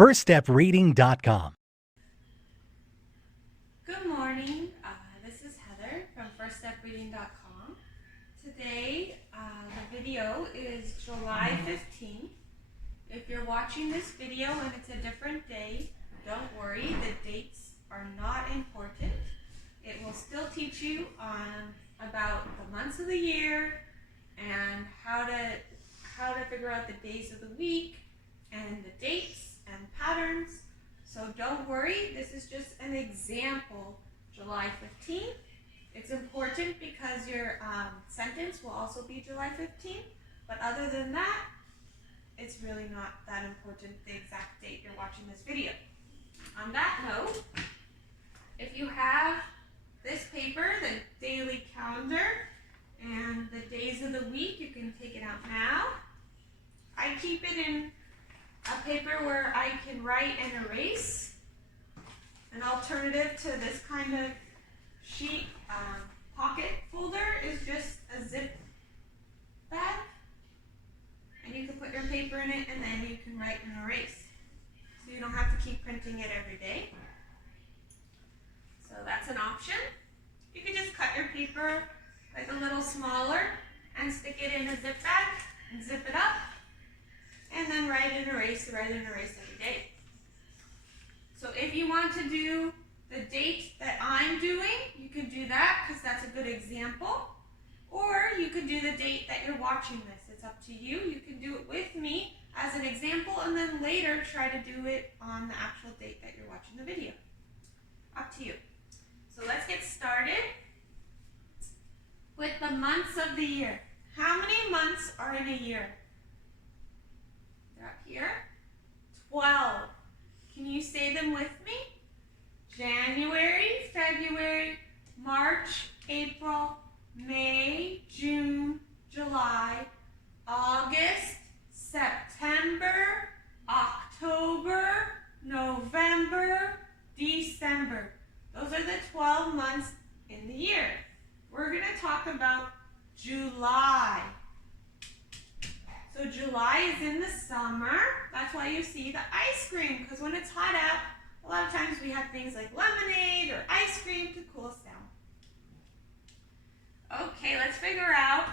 firststepreading.com. Good morning, this is Heather from firststepreading.com. Today, the video is July 15th. If you're watching this video and it's a different day, don't worry, the dates are not important. It will still teach you about the months of the year and how to figure out the days of the week and the dates and patterns. So don't worry, this is just an example, July 15th. It's important because your sentence will also be July 15th, but other than that, it's really not that important, the exact date you're watching this video. On that note, if you have this paper, the daily calendar, and the days of the week, you can take it out now. I keep it in a paper where I can write and erase. An alternative to this kind of sheet pocket folder is just a zip bag. And you can put your paper in it and then you can write and erase. So you don't have to keep printing it every day. So that's an option. You can just cut your paper like a little smaller and stick it in a zip bag and zip it up. And then write and erase every day. So if you want to do the date that I'm doing, you can do that because that's a good example. Or you could do the date that you're watching this. It's up to you. You can do it with me as an example and then later try to do it on the actual date that you're watching the video. Up to you. So let's get started with the months of the year. How many months are in a year? They're up here. 12. Can you say them with me? January, February, March, April, May, June, July, August, September, October, November, December. Those are the 12 months in the year. We're going to talk about July. So July is in the summer. That's why you see the ice cream, because when it's hot out, a lot of times we have things like lemonade or ice cream to cool us down. Okay, let's figure out.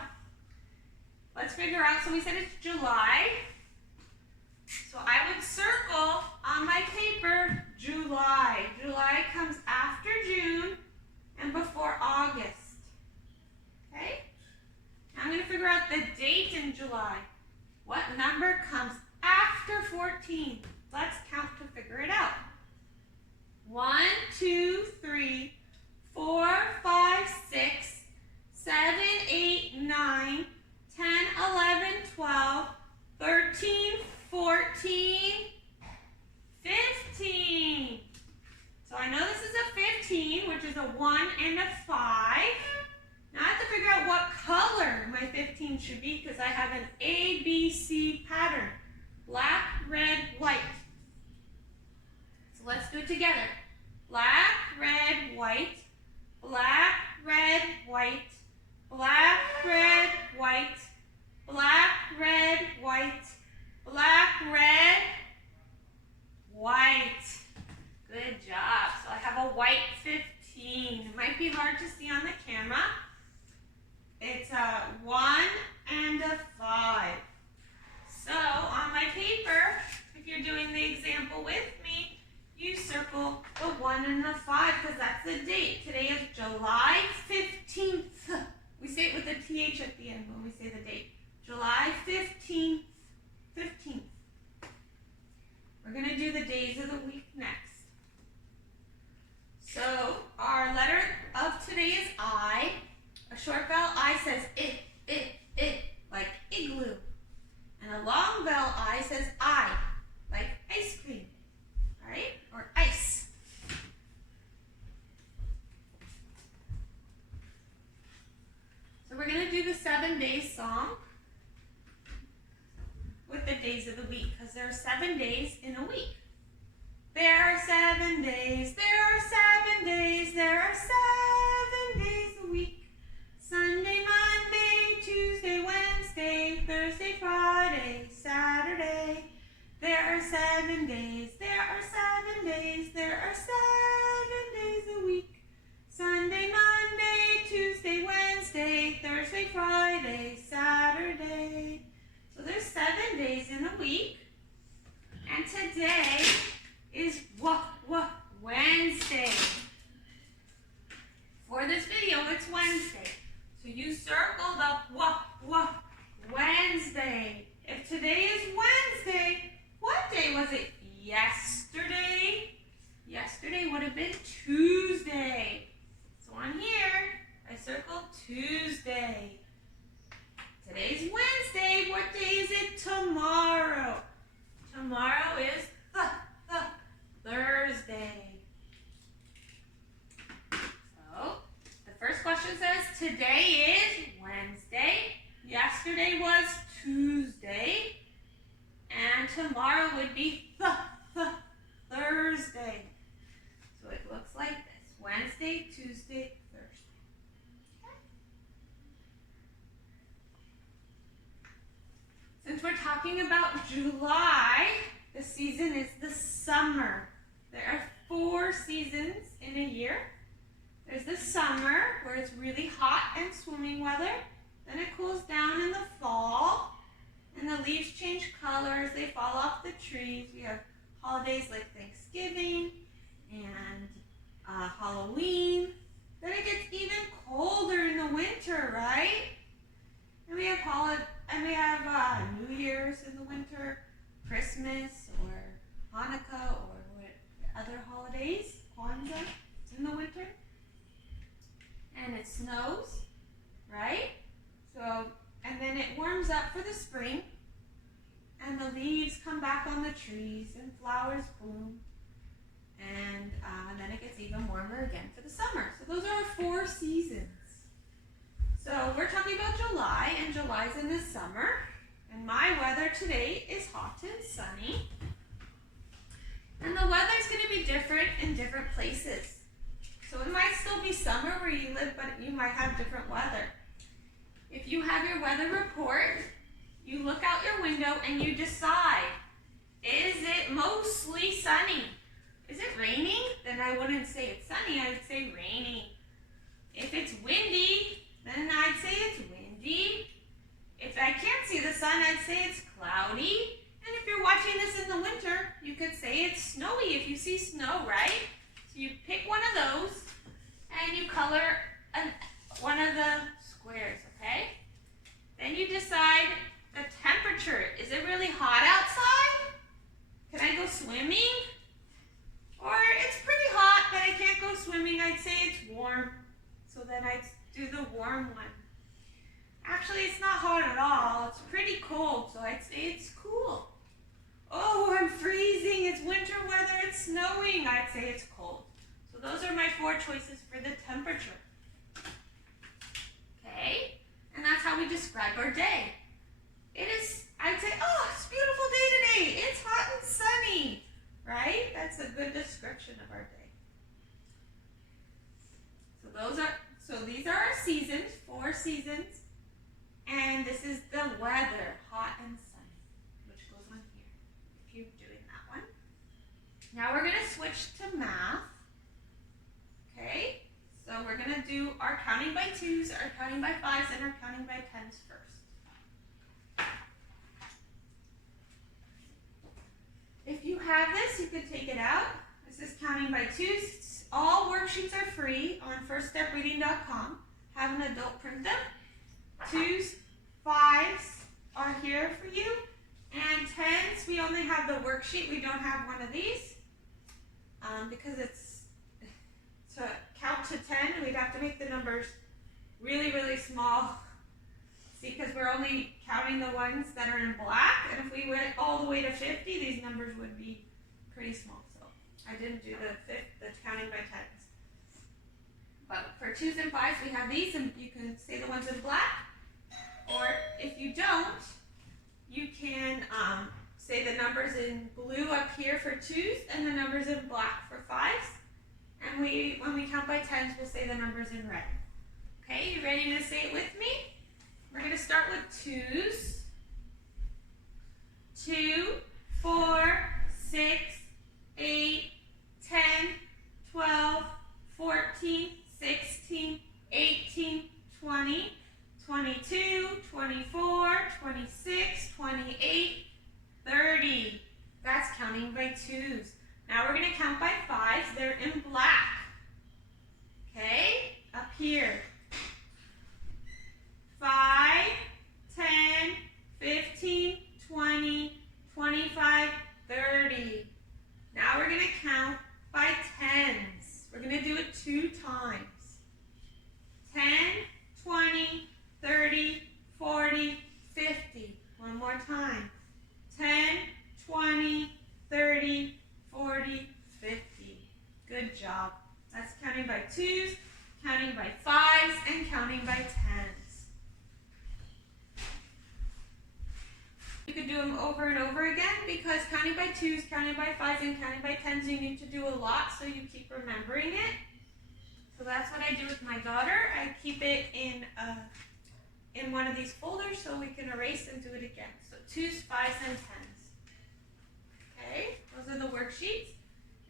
So we said it's July. So I would circle on my paper July. July comes after June and before August. Okay? Now I'm going to figure out the date in July. What number comes after 14? Let's count to figure it out. 1, 2, 3, 4, 5, 6, 7, 8, 9, 10, 11, 12, 13, 14, 15. So I know this is a 15, which is a 1 and a 5. Now I have to figure out what color my 15 should be because I have an ABC pattern. Black, red, white. So let's do it together. Black, red, white. Black, red, white. Black, red, white. Black, red, white. Black, red, white. Good job. So I have a white 15. It might be hard to see on the camera. It's a 1 and a 5. So on my paper, if you're doing the example with me, you circle the 1 and the 5 because that's the date. Today is July 15th. We say it with a TH at the end when we say the date. July 15th. 15th. We're going to do the days of the week next. So our letter of today is I. A short vowel I says it, like igloo. And a long vowel I says I, like ice cream. All right? Or ice. So we're going to do the 7 days song with the days of the week because there are 7 days in a week. There are 7 days, there are 7 days, there are 7 days a week. Sunday, Monday, Tuesday, Wednesday, Thursday, Friday, Saturday. There are 7 days. days. There are 7 days. There are 7 days a week. Sunday, Monday, Tuesday, Wednesday, Thursday, Friday, Saturday. So there's 7 days in a week. And today is Wednesday. For this video, it's Wednesday. So you circle the Wednesday. If today is Wednesday, what day was it? Yesterday? Yesterday would have been Tuesday. So on here, I circled Tuesday. Today's Wednesday. What day is it? Tomorrow. Tomorrow is Thursday. So, the first question says today is Wednesday. Yesterday was Tuesday. And tomorrow would be Thursday. So it looks like this. Wednesday, Tuesday, Thursday. Okay. Since we're talking about July, the season is the summer. There are 4 seasons in a year. There's the summer, where it's really hot and swimming weather. Then it cools down in the fall, and the leaves change colors. They fall off the trees. We have holidays like Thanksgiving and Halloween. Then it gets even colder in the winter, right? And we have New Year's in the winter, Christmas or Hanukkah or other holidays, Kwanzaa in the winter. And it snows, right? So, and then it warms up for the spring, and the leaves come back on the trees and flowers bloom, and then it gets even warmer again for the summer. So those are our 4 seasons. So we're talking about July, and July's in the summer, and my weather today is hot and sunny. And the weather's going to be different in different places. So it might still be summer where you live, but you might have different weather. If you have your weather report, you look out your window and you decide, is it mostly sunny? Is it raining? Then I wouldn't say it's sunny, I would say rainy. If it's windy, then I'd say it's windy. If I can't see the sun, I'd say it's cloudy. And if you're watching this in the winter, you could say it's snowy if you see snow, right? So you pick one of those and you color one of the squares, okay? Then you decide the temperature. Is it really hot outside? Can I go swimming? Or it's pretty hot, but I can't go swimming. I'd say it's warm. So then I'd do the warm one. Actually, it's not hot at all. It's pretty cold, so I'd say it's cool. Oh, I'm freezing. It's winter weather. It's snowing. I'd say it's cold. So those are my 4 choices for the temperature. Okay? And that's how we describe our day. I'd say, oh, it's a beautiful day today. It's hot and sunny. Right? That's a good description of our day. So these are our seasons, 4 seasons. And this is the weather, hot and sunny, which goes on here, if you're doing that one. Now we're going to switch to math. Okay? So we're going to do our counting by 2s, our counting by 5s, and our counting by 10s first. If you have this, you could take it out. This is counting by 2s. All worksheets are free on firststepreading.com. Have an adult print them. 2s, 5s are here for you. And 10s, we only have the worksheet. We don't have one of these because it's to count to 10, we'd have to make the numbers really, really small. See, because we're only counting the ones that are in black, and if we went all the way to 50, these numbers would be pretty small. So I didn't do the counting by 10s. But for 2s and 5s, we have these, and you can say the ones in black. Or if you don't, you can say the numbers in blue up here for 2s and the numbers in black for 5s. And when we count by 10s, we'll say the numbers in red. Okay, you ready to say it with me? We're going to start with 2s. 2, 4, 6, 8, 10, 12, 14, 16, 18, 20, 22, 24, 26, 28, 30. That's counting by twos. Now we're going to count by fives. They're in black. Okay? Up here. 5, 10, 15, 20, 25, 30. Now we're going to count by tens. We're going to do it 2 times. 10, 20, 30, 40, 50. One more time. 10, 20, 30, 40, 50. Good job. That's counting by twos, counting by fives, and counting by tens. You could do them over and over again because counting by twos, counting by fives, and counting by tens, you need to do a lot so you keep remembering it. So that's what I do with my daughter. I keep it in one of these folders so we can erase and do it again. So twos, fives, and tens. Okay, those are the worksheets.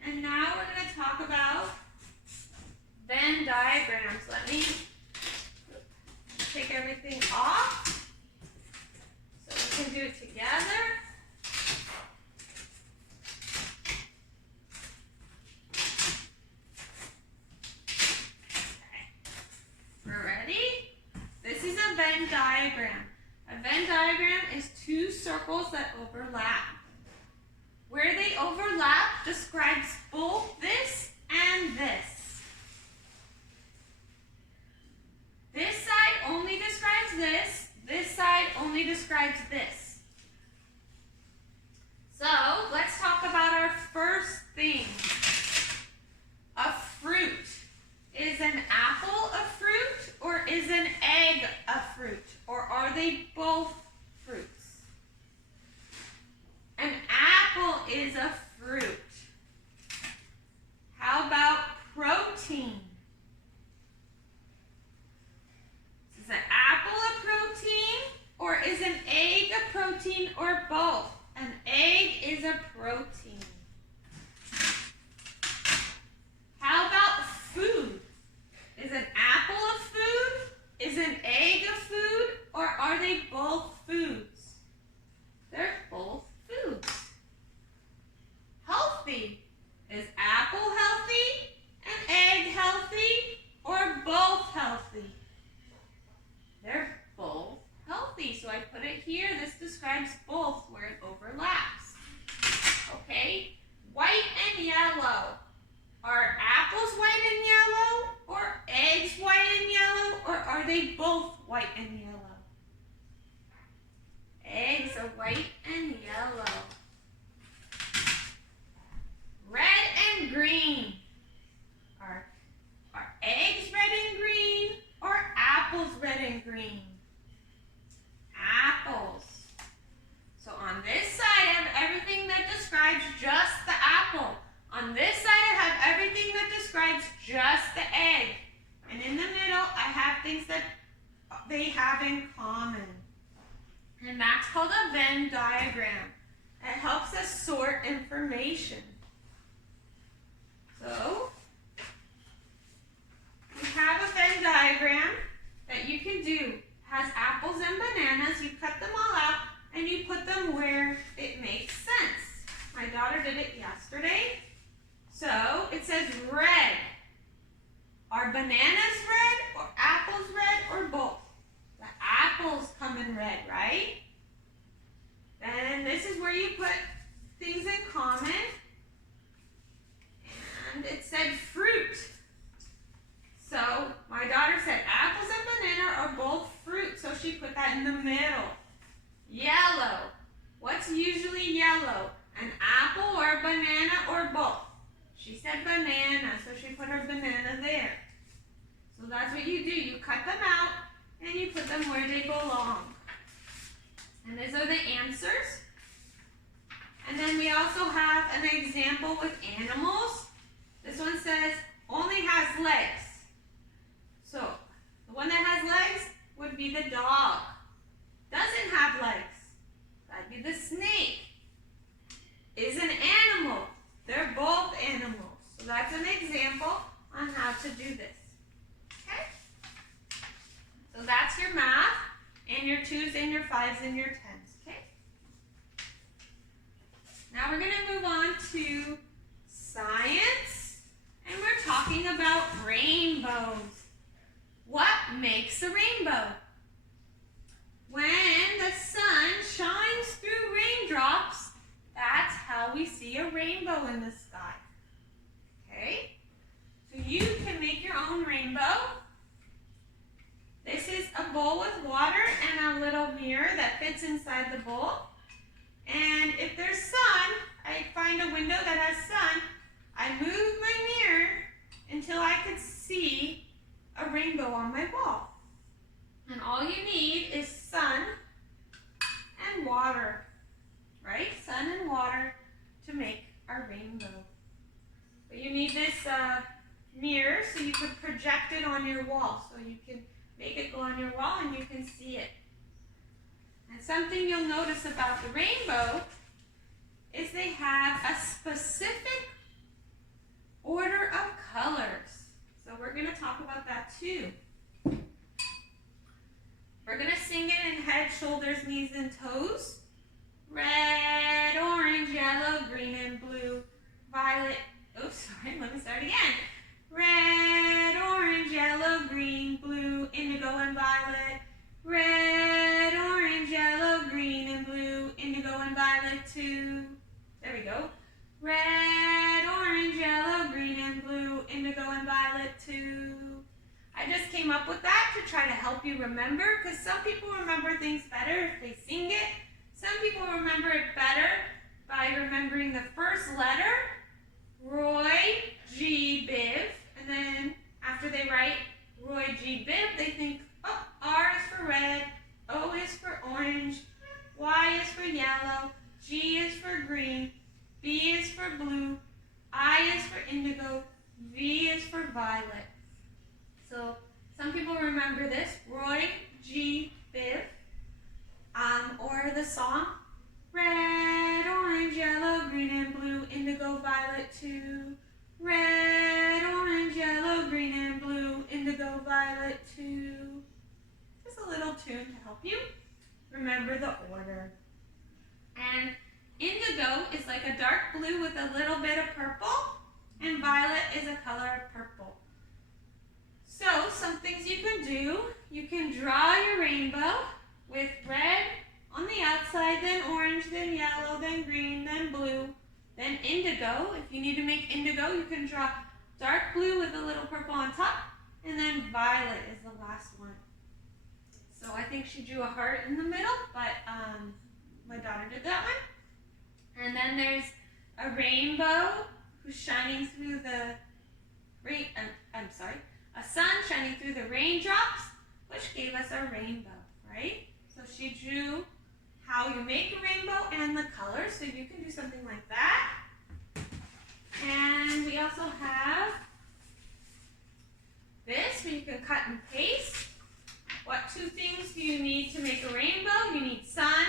And now we're going to talk about Venn diagrams. Let me take everything off so we can do it together. Venn diagram. A Venn diagram is 2 circles that overlap. Where they overlap describes both this and this. This side only describes this. This side only describes this. So let's talk about our first thing. A fruit. Is an apple a fruit or is an egg a fruit? Or are they both fruits? An apple is a fruit. How about protein? Is an apple a protein or is an egg a protein or both? An egg is a protein. How about food? Is an apple a food? Is an egg a food? Or are they both foods? They're both foods. Healthy. Is apple healthy? An egg healthy? Or both healthy? They're both healthy. So I put it here. This describes both where it overlaps. Okay? White and yellow. Are apples white and yellow, or eggs white and yellow, or are they both white and yellow? Eggs are white and yellow. Red and green. Are eggs red and green, or apples red and green? Apples. So on this side, I have everything that describes just the apple. On this side, I have everything that describes just the egg. And in the middle, I have things that they have in common. And that's called a Venn diagram. It helps us sort information. So, we have a Venn diagram that you can do. It has apples and bananas. You cut them all out and you put them where it makes sense. My daughter did it yesterday. So it says red. Are bananas red or apples red or both? The apples come in red, right? Then this is where you put things in common. And it said fruit. So my daughter said apples and banana are both fruit. So she put that in the middle. Yellow. What's usually yellow? An apple or a banana or both? She said banana, so she put her banana there. So that's what you do. You cut them out and you put them where they belong. And these are the answers. And then we also have an example with animals. This one says only has legs. So the one that has legs would be the dog. Doesn't have legs. That'd be the snake. Is an animal example on how to do this. Okay? So that's your math, and your 2s and your 5s and your 10s. Okay? Now we're going to move on to science, and we're talking about rainbows. What makes a rainbow? When the sun shines through raindrops, that's how we see a rainbow in the sky. Okay? So you can make your own rainbow. This is a bowl with water and a little mirror that fits inside the bowl. And if there's sun, I find a window that has sun, I move my mirror until I could see a rainbow on my wall. And all you need is sun and water, right? Sun and water to make a rainbow. But you need this mirror so you can project it on your wall, so you can make it go on your wall and you can see it. And something you'll notice about the rainbow is they have a specific order of colors. So we're going to talk about that too. We're going to sing it in head, shoulders, knees, and toes. Red, orange, yellow, green, and blue, violet. Oh, sorry, let me start again. Red, orange, yellow, green, blue, indigo, and violet. Red, orange, yellow, green, and blue, indigo, and violet too. There we go. Red, orange, yellow, green, and blue, indigo, and violet too. I just came up with that to try to help you remember, because some people remember things better if they sing it. Some people remember it better by remembering the first letter, Roy G. Biv, and then after they write Roy G. Biv, they think, oh, R is for red, O is for orange, Y is for yellow, G is for green, B is for blue, I is for indigo, V is for violet. So some people remember this, Roy G. Biv, or the song, red, orange, yellow, green, and blue, indigo, violet too. Red, orange, yellow, green, and blue, indigo, violet too. Just a little tune to help you remember the order. And indigo is like a dark blue with a little bit of purple, and violet is a color of purple. So some things you can do, you can draw your rainbow with red on the outside, then orange, then yellow, then green, then blue, then indigo. If you need to make indigo, you can draw dark blue with a little purple on top, and then violet is the last one. So I think she drew a heart in the middle, but my daughter did that one. And then there's a rainbow who's shining through the a sun shining through the raindrops, which gave us a rainbow, right? So she drew how you make a rainbow and the colors, so you can do something like that. And we also have this where you can cut and paste. What two things do you need to make a rainbow? You need sun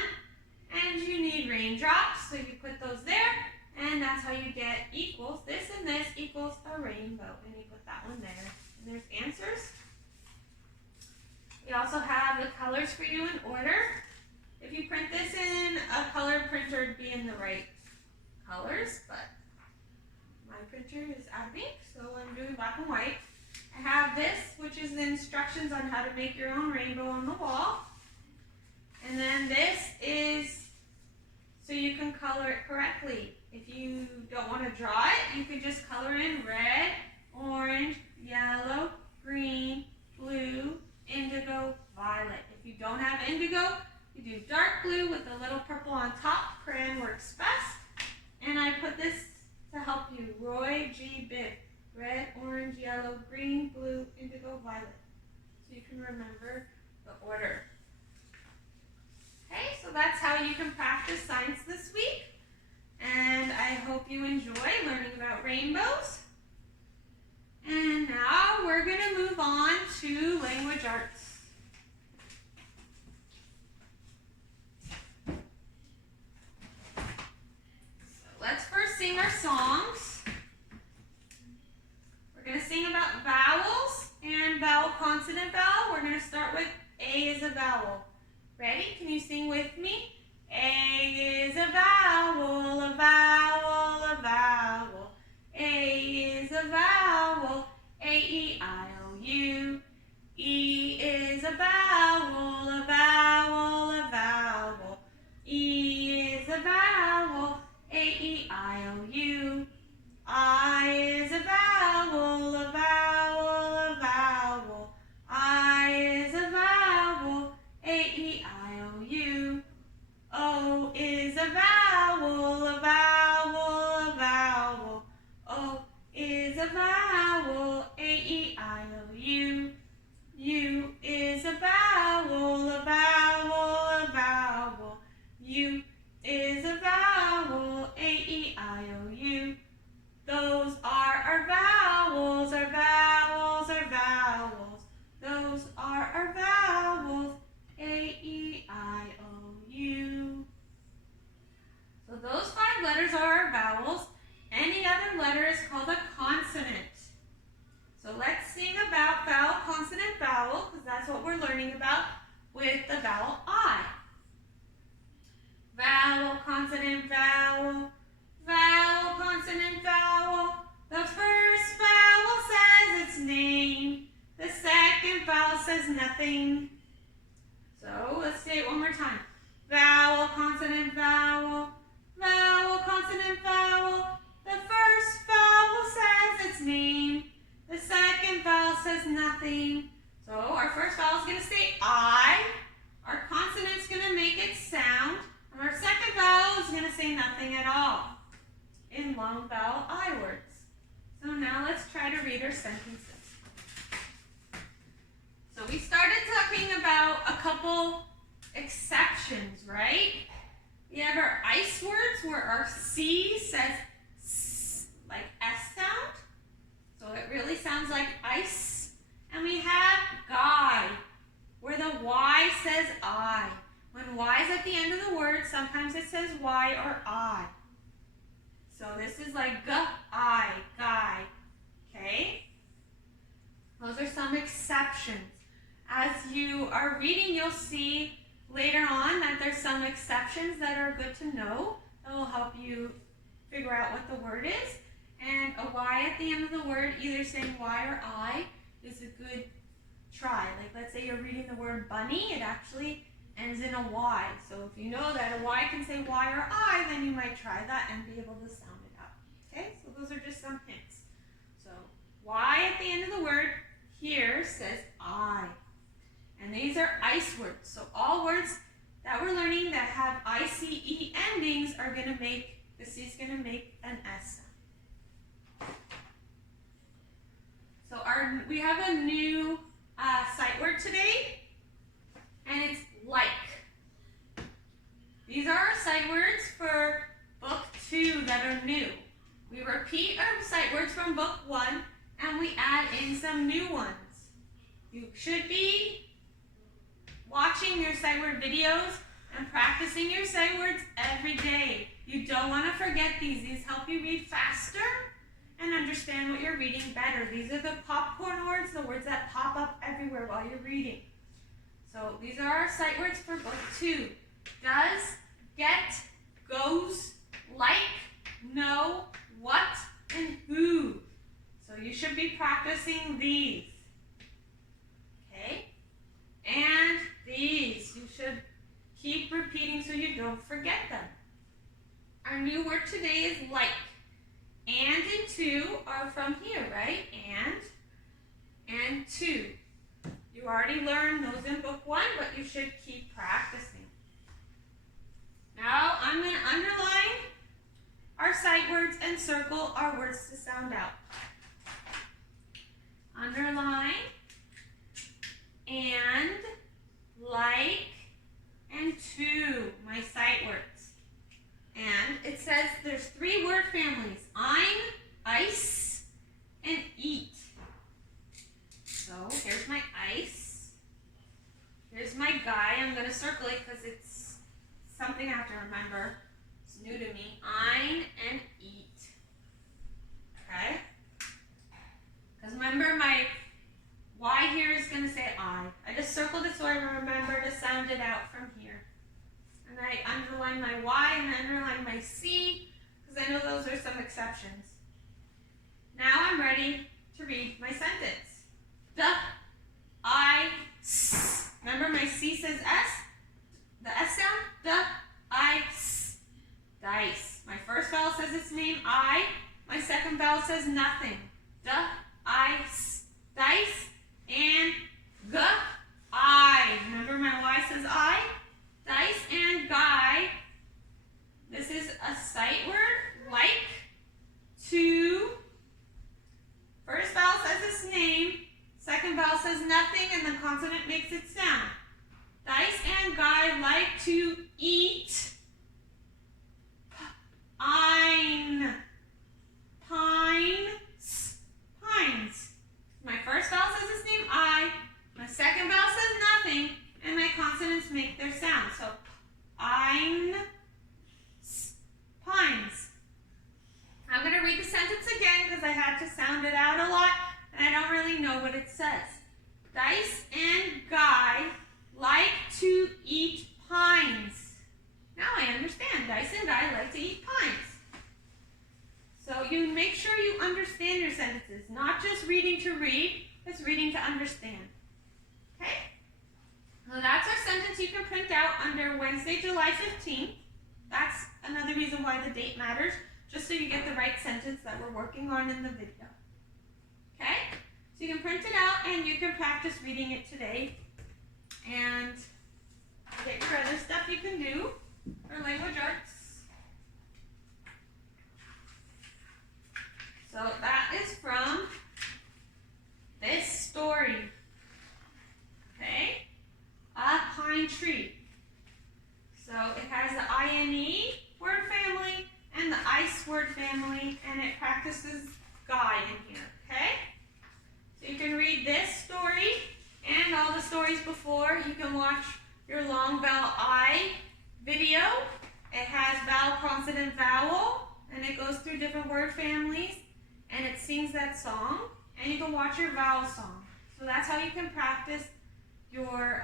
and you need raindrops, so you put those there, and that's how you get equals. This and this equals a rainbow, and you put that one there. And there's answers. We also have the colors for you in order. If you print this in a color printer, it'd be in the right colors, but my printer is out of ink, so I'm doing black and white. I have this, which is the instructions on how to make your own rainbow on the wall. And then this is so you can color it correctly. If you don't want to draw it, you can just color in red, orange, yellow, green, blue, indigo, violet. If you don't have indigo, you do dark blue with a little purple on top. Crayon works best. And I put this to help you. Roy G. Biv. Red, orange, yellow, green, blue, indigo, violet. So you can remember the order. Okay, so that's how you can practice science this week. And I hope you enjoy learning about rainbows. And now we're going to move on to language arts. So let's first sing our songs. sing about vowels and vowel, consonant, vowel. We're going to start with A is a vowel. Ready? Can you sing with me? A is a vowel, a vowel, a vowel. A is a vowel, A-E-I-O-U. E is a vowel, a vowel, a vowel. E is a vowel, A-E-I-O-U. I is a vowel, a vowel, a vowel. I is a vowel, A-E-I-O-U. O is a vowel, a vowel, a vowel. O is a vowel, A-E-I-O-U. U is a vowel, a vowel, a vowel. U is a vowel, A-E-I-O-U. Those are our vowels, our vowels, our vowels. Those are our vowels, A-E-I-O-U. So those 5 letters are our vowels. Any other letter is called a consonant. So let's sing about vowel, consonant, vowel, because that's what we're learning about with the vowel I. Vowel, consonant, vowel. Vowel, consonant, vowel. The first vowel says its name. The second vowel says nothing. So let's say it one more time. Vowel, consonant, vowel. Vowel, consonant, vowel. The first vowel says its name. The second vowel says nothing. So our first vowel is going to say I. Our consonant is going to make its sound. And our second vowel is going to say nothing at all in long vowel I words. So now let's try to read our sentences. So we started talking about a couple exceptions, right? We have our ice words where our C says S, like S sound. So it really sounds like ice. And we have guy, where the Y says I. When Y is at the end of the word, sometimes it says Y or I. So this is like G-I, guy, okay? Those are some exceptions. As you are reading, you'll see later on that there's some exceptions that are good to know that will help you figure out what the word is. And a Y at the end of the word, either saying Y or I, is a good try. Like let's say you're reading the word bunny, it actually ends in a Y. So if you know that a Y can say Y or I, then you might try that and be able to sound it out. Okay, so those are just some hints. So Y at the end of the word here says I. And these are ice words. So all words that we're learning that have I-C-E endings are going to make, the C is going to make an S sound. So we have a new sight word today, and it's like. These are our sight words for book 2 that are new. We repeat our sight words from book 1, and we add in some new ones. You should be watching your sight word videos and practicing your sight words every day. You don't want to forget these. These help you read faster and understand what you're reading better. These are the popcorn words, the words that pop up everywhere while you're reading. So these are our sight words for book 2. Does, get, goes, like, know, what, and who. So you should be practicing these. Okay? And these. You should keep repeating so you don't forget them. Our new word today is like. And and to are from here, right? And to. You already learned those in book 1, but you should keep practicing. Now I'm going to underline our sight words and circle our words to sound out. Underline, and, like, and to, my sight words. And it says there's 3 word families: I'm, ice, and eat. So here's my ice. Here's my guy. I'm going to circle it because it's something I have to remember. It's new to me. I'm and eat. Okay? Because my misconceptions. Now I'm ready to read my sentence. D-I-S. Remember my C says S? The S sound? D-I-S. Dice. My first vowel says its name, I. My second vowel says nothing. D-I-S. Dice. And G-I. Remember my Y says I? Dice and guy. This is a sight word, like, to. First vowel says its name, second vowel says nothing, and the consonant makes its sound. Dice and guy like to eat. Pine. Pines. Pines. My first vowel says its name, I. My second vowel says nothing, and my consonants make their sound. So, pine. Pines. I'm going to read the sentence again because I had to sound it out a lot and I don't really know what it says. Dice and Guy like to eat pines. Now I understand. Dice and Guy like to eat pines. So you make sure you understand your sentences, not just reading to read, it's reading to understand. Okay? So that's our sentence you can print out under Wednesday, July 15th. That's another reason why the date matters, just so you get the right sentence that we're working on in the video. Okay? So you can print it out and you can practice reading it today. And get your other stuff you can do for language arts. So that is from this story. Okay? A pine tree. So it has the INE word family and the ICE word family, and it practices guy in here, okay? So you can read this story and all the stories before. You can watch your long vowel I video. It has vowel, consonant, vowel, and it goes through different word families, and it sings that song, and you can watch your vowel song. So that's how you can practice your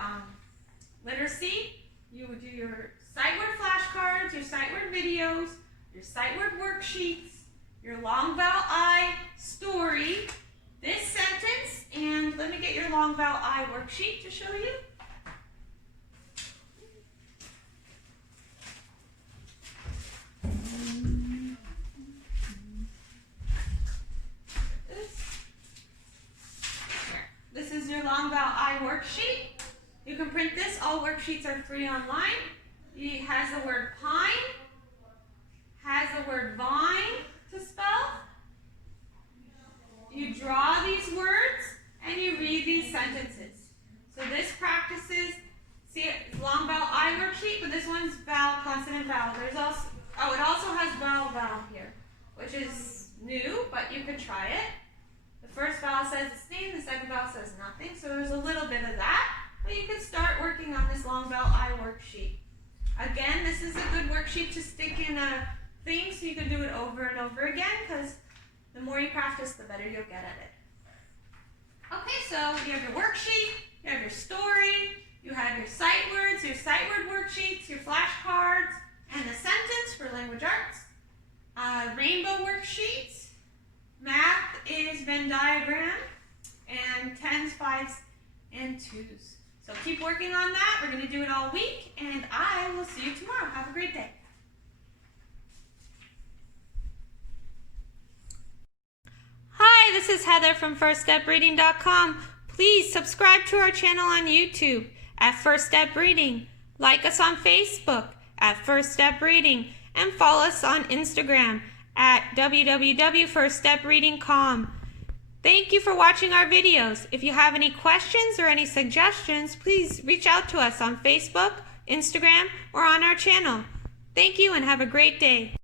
literacy. You would do your sight word flashcards, your sight word videos, your sight word worksheets, your long vowel I story, this sentence, and let me get your long vowel I worksheet to show you. This is your long vowel I worksheet. You can print this. All worksheets are free online. It has the word pine, has the word vine to spell. You draw these words and you read these sentences. So this practices, see it, long vowel I worksheet, but this one's vowel, consonant, vowel. There's also, it also has vowel, vowel here, which is new, but you could try it. The first vowel says its name, the second vowel says nothing, so there's a little bit of that. But you can start working on this long vowel I worksheet. Again, this is a good worksheet to stick in a thing so you can do it over and over again, because the more you practice, the better you'll get at it. Okay, so you have your worksheet, you have your story, you have your sight words, your sight word worksheets, your flashcards, and the sentence for language arts. Rainbow worksheets. Math is Venn diagram, and 10s, 5s, and 2s. So keep working on that. We're going to do it all week, and I will see you tomorrow. Have a great day. Hi, this is Heather from FirstStepReading.com. Please subscribe to our channel on YouTube at First Step Reading. Like us on Facebook at First Step Reading, and follow us on Instagram at www.firststepreading.com. Thank you for watching our videos. If you have any questions or any suggestions, please reach out to us on Facebook, Instagram, or on our channel. Thank you and have a great day.